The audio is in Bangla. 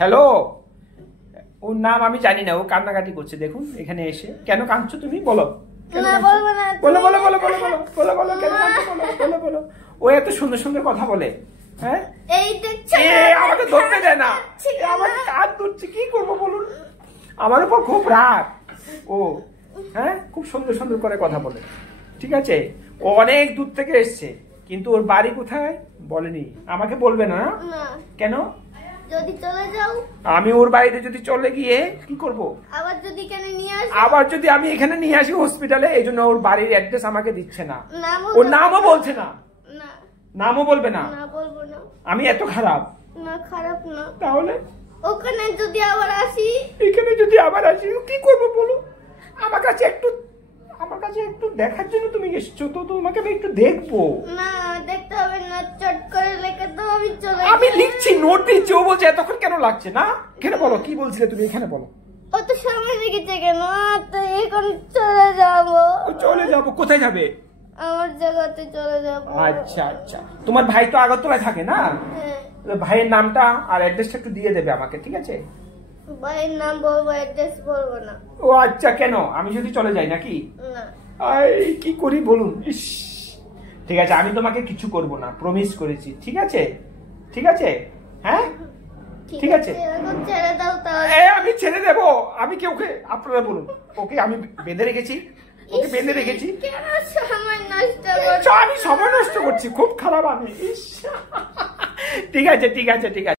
হ্যালো, ওর নাম আমি জানি না, ও কান্নাকাটি করছে দেখুন এখানে এসে। কেন কাঁদছো তুমি? বলো বলো বলো বলো বলো বলো বলো বলো কেন কাঁদছো? বলো বলো। ও এত সুন্দর সুন্দর কথা বলে। হ্যাঁ, আমাকে ধরতে দেয় না, আমাকে কাঁদ ধরছে, কি করবো বলুন? আমার উপর খুব রাগ ও। হ্যাঁ, খুব সুন্দর সুন্দর করে কথা বলে। ঠিক আছে, ও অনেক দূর থেকে এসছে, কিন্তু ওর বাড়ি কোথায় বলেনি। আমাকে বলবে না? কেন? যদি চলে যাও, আমি ওর বাড়িতে যদি চলে গিয়ে কি করব? আবার যদি আমি এখানে নিয়ে আসি হসপিটালে, এই জন্য ওর বাড়ির অ্যাড্রেস আমাকে দিচ্ছে না। ওর নামও বলছে না। নামও বলবে না? বলবো না। আমি এত খারাপ? না, খারাপ না। তাহলে ওখানে যদি আবার আসি, এখানে যদি আবার আসি, কি করবো বলো? আমার কাছে একটু দেখার জন্য তুমি এসছো, তো তোমাকে আমি একটু দেখবো। না, দেখতে হবে না, চট করে লিখে দাও, আমি চলে যাই। আমি লিখছি, নোট দিচ্ছি। ও বলছে এতক্ষণ কেন লাগছে না? এখানে বলো, কি বলছিলে তুমি? এখানে বলো। ও তো সময় লেগেছে কেন? তো এখন চলে যাবো। চলে যাবো? কোথায় যাবে? আমার জায়গাতে চলে যাবো। আচ্ছা আচ্ছা, তোমার ভাই তো আগরতলায় থাকে না? ভাইয়ের নামটা আর অ্যাড্রেসটা একটু দিয়ে দেবে আমাকে, ঠিক আছে? ভাইয়ের নাম বলবো, অ্যাড্রেস বলবো না। ও আচ্ছা, কেন? আমি যদি চলে যাই নাকি? না। কি করি বলুন? ইস, ঠিক আছে, আমি তোমাকে কিছু করব না, প্রমিস করেছি। ঠিক আছে? ঠিক আছে? হ্যাঁ, ঠিক আছে। এখন ছেড়ে দাও তাহলে। আমি ছেড়ে দেব? আমি কি ওকে, আপনারা বলুন, ওকে আমি বেঁধে রেখেছি, ওকে বেঁধে রেখেছি। কেন সময় নষ্ট করছো? আমি সময় নষ্ট করছি? খুব খারাপ আমি। ইস, ঠিক আছে ঠিক আছে ঠিক আছে।